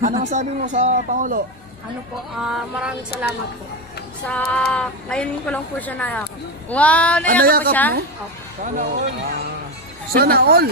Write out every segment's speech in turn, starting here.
Ano masabi mo sa Pangulo? Ano po, maraming salamat po. Sa ngayon ko lang po siya nayakap. Wow, nayakap pa siya? Sana all. Sana all.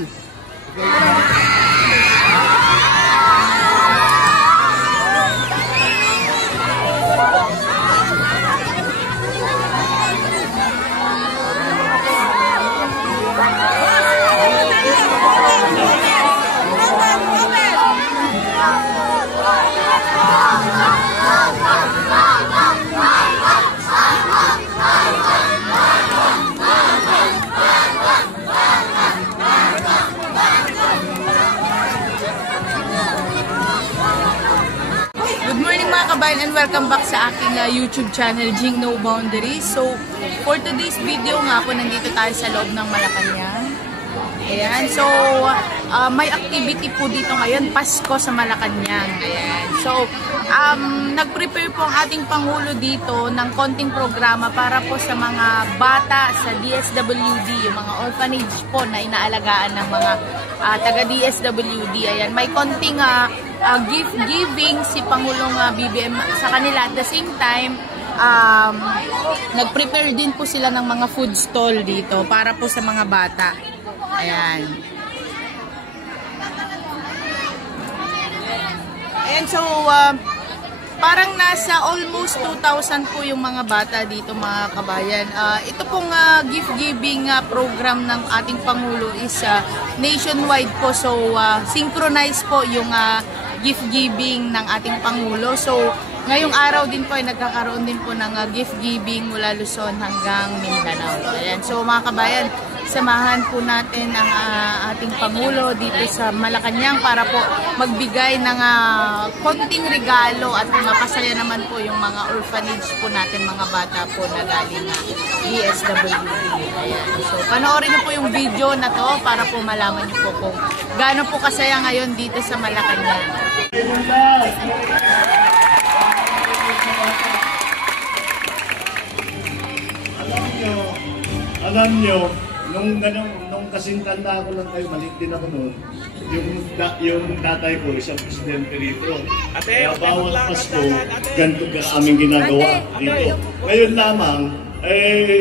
And welcome back sa aking YouTube channel, Jing No Boundaries. So, for today's video nga po, nandito tayo sa loob ng Malacanang. Ayan, so, may activity po dito ngayon, Pasko sa Malacanang. Ayan, so, nag-prepare po ang ating Pangulo dito ng konting programa para po sa mga bata sa DSWD, yung mga orphanage po na inaalagaan ng mga taga-DSWD. Ayan, may konting gift giving si Pangulong BBM sa kanila. At the same time, nag-prepare din po sila ng mga food stall dito para po sa mga bata. Ayan. Ayan, so parang nasa almost 2,000 po yung mga bata dito, mga kabayan. Ito pong gift giving program ng ating Pangulo is nationwide po. So synchronized po yung gift giving ng ating Pangulo. So ngayong araw din po ay nagkakaroon din po ng gift giving mula Luzon hanggang Mindanao. Ayan. So mga kabayan, samahan po natin ang ating Pangulo dito sa Malacanang para po magbigay ng konting regalo at mapasaya naman po yung mga orphanage po natin, mga bata po na galing DSWD. Ayan. So panoorin niyo po yung video na to para po malaman niyo po kung gaano po kasaya ngayon dito sa Malacanang. Alam nyo, nung kasing tanda ko lang tayo, maliit din ako noon, yung tatay ko, isang presidente rito. Kaya bawal Pasko, ganito ka aming ginagawa dito. Ngayon lamang,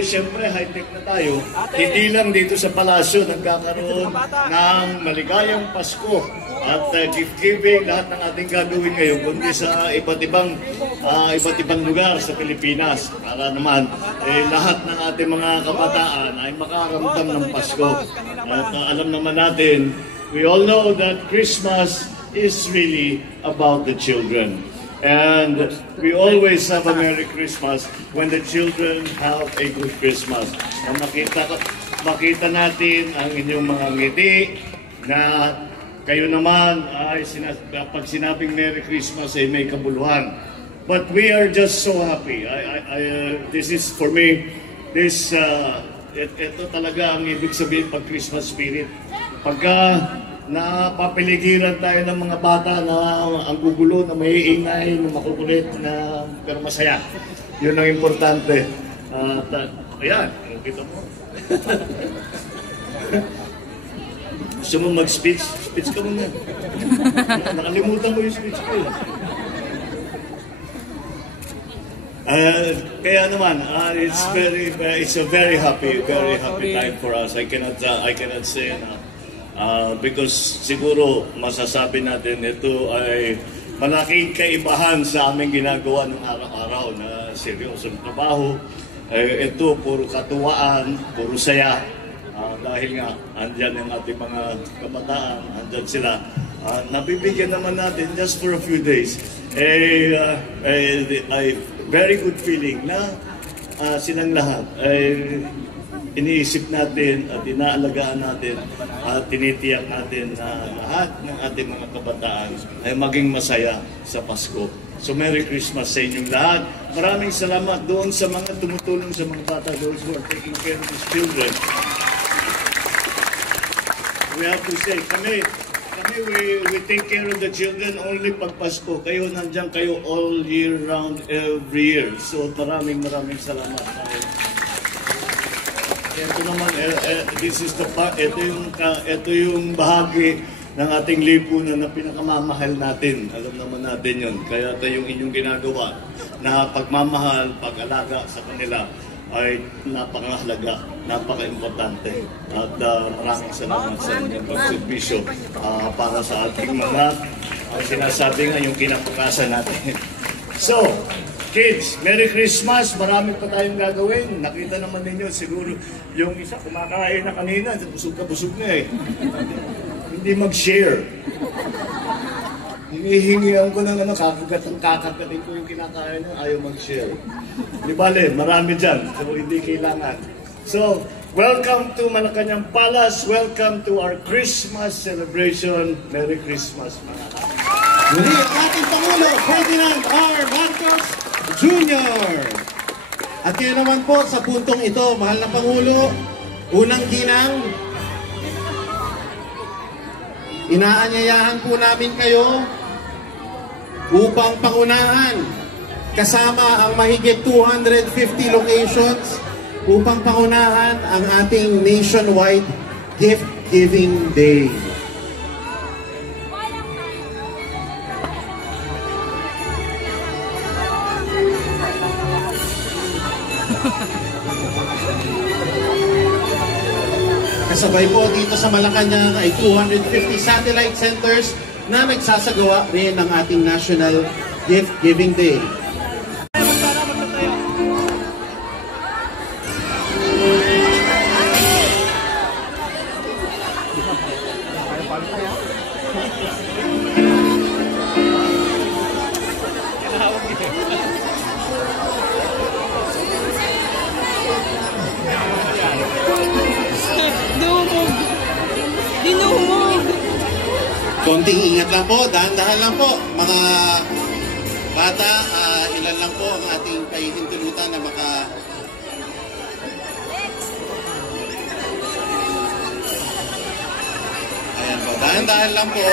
siyempre high-tech na tayo, hindi lang dito sa palasyo nagkakaroon ng maligayang Pasko at gift giving, lahat ng ating gagawin ngayon, kundi sa iba't ibang lugar sa Pilipinas para naman lahat ng ating mga kabataan ay makaramdam ng Pasko. At alam naman natin, we all know that Christmas is really about the children. And we always have a Merry Christmas when the children have a good Christmas. Makita natin ang inyong mga ngiti na kayo naman ay pag sinabing Merry Christmas ay may kabuluhan. But we are just so happy. This is for me, ito talaga ang ibig sabihin pag Christmas spirit. Pagka napapiligiran tayo ng mga bata na ang gugulo, na maiingay, na makukulit, na pero masaya. Yun ang importante. Ayan, kita mo. Gusto mo mag-speech? Speech ka muna. Nakalimutan mo yung speech ko. Kaya naman, it's a very happy time for us. I cannot say enough. Because siguro masasabi natin ito ay malaking kaibahan sa aming ginagawa ng araw-araw na seryosong trabaho. Ito puro katuwaan, puro saya. Dahil nga andyan ang ating mga kabataan, andyan sila. Nabibigyan naman natin just for a few days very good feeling na silang lahat ay iniisip natin at inaalagaan natin at tinitiyak natin na lahat ng ating mga kabataan ay maging masaya sa Pasko. So Merry Christmas sa inyong lahat. Maraming salamat doon sa mga tumutulong sa mga bata, those who are taking care of these children. We have to say, kami we take care of the children only pag Pasko. Kayo nandiyan kayo all year round, every year. So maraming salamat. Ito naman, this is the part, ito yung bahagi ng ating lipunan na pinakamamahal natin. Alam naman natin yun. Kaya ito yung inyong ginagawa na pagmamahal, pag-alaga sa kanila ay napakahalaga, napaka-importante. At maraming salamat sa inyong pagservisyo para sa ating mga sinasabi nga yung kinabukasan natin. So, kids, Merry Christmas! Marami pa tayong gagawin. Nakita naman ninyo siguro yung isa kumakain na kanina, busog na eh. Hindi mag-share. Hinihingihan ko ng kakagatin ko yung kinakain na ayaw mag-share. Di bale, marami dyan. So, hindi kailangan. So, welcome to Malacanang Palace. Welcome to our Christmas celebration. Merry Christmas, mga kapatid. Muli ang ating Pangulo, Ferdinand R. Marcos Jr. At kaya naman po sa puntong ito, mahal na Pangulo, unang ginang, inaanyayahan po namin kayo upang pangunahan kasama ang mahigit 250 locations upang pangunahan ang ating nationwide gift giving day. Kasabay po dito sa Malacanang ay 250 satellite centers na nagsasagawa rin ng ating National Gift Giving Day. Konting ingat lang po, dahan-dahan lang po. Mga bata, ilan lang po ang ating pahihintulutan na Ayan po, dahan-dahan lang po.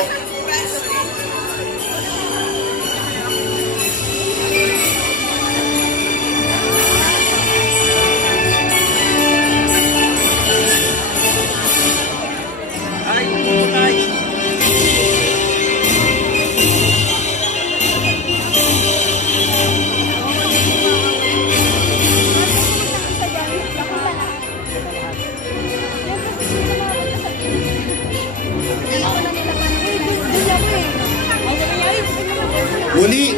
Muli,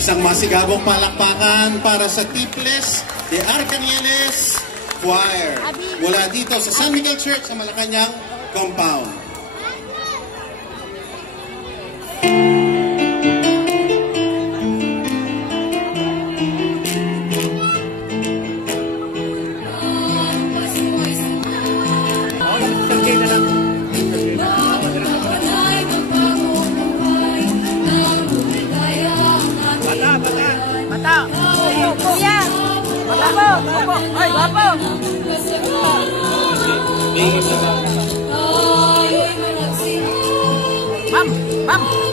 isang masigabong palakpakan para sa Tiples de Arcanieles Choir mula dito sa San Miguel Church sa Malacanang Compound. Ma'am!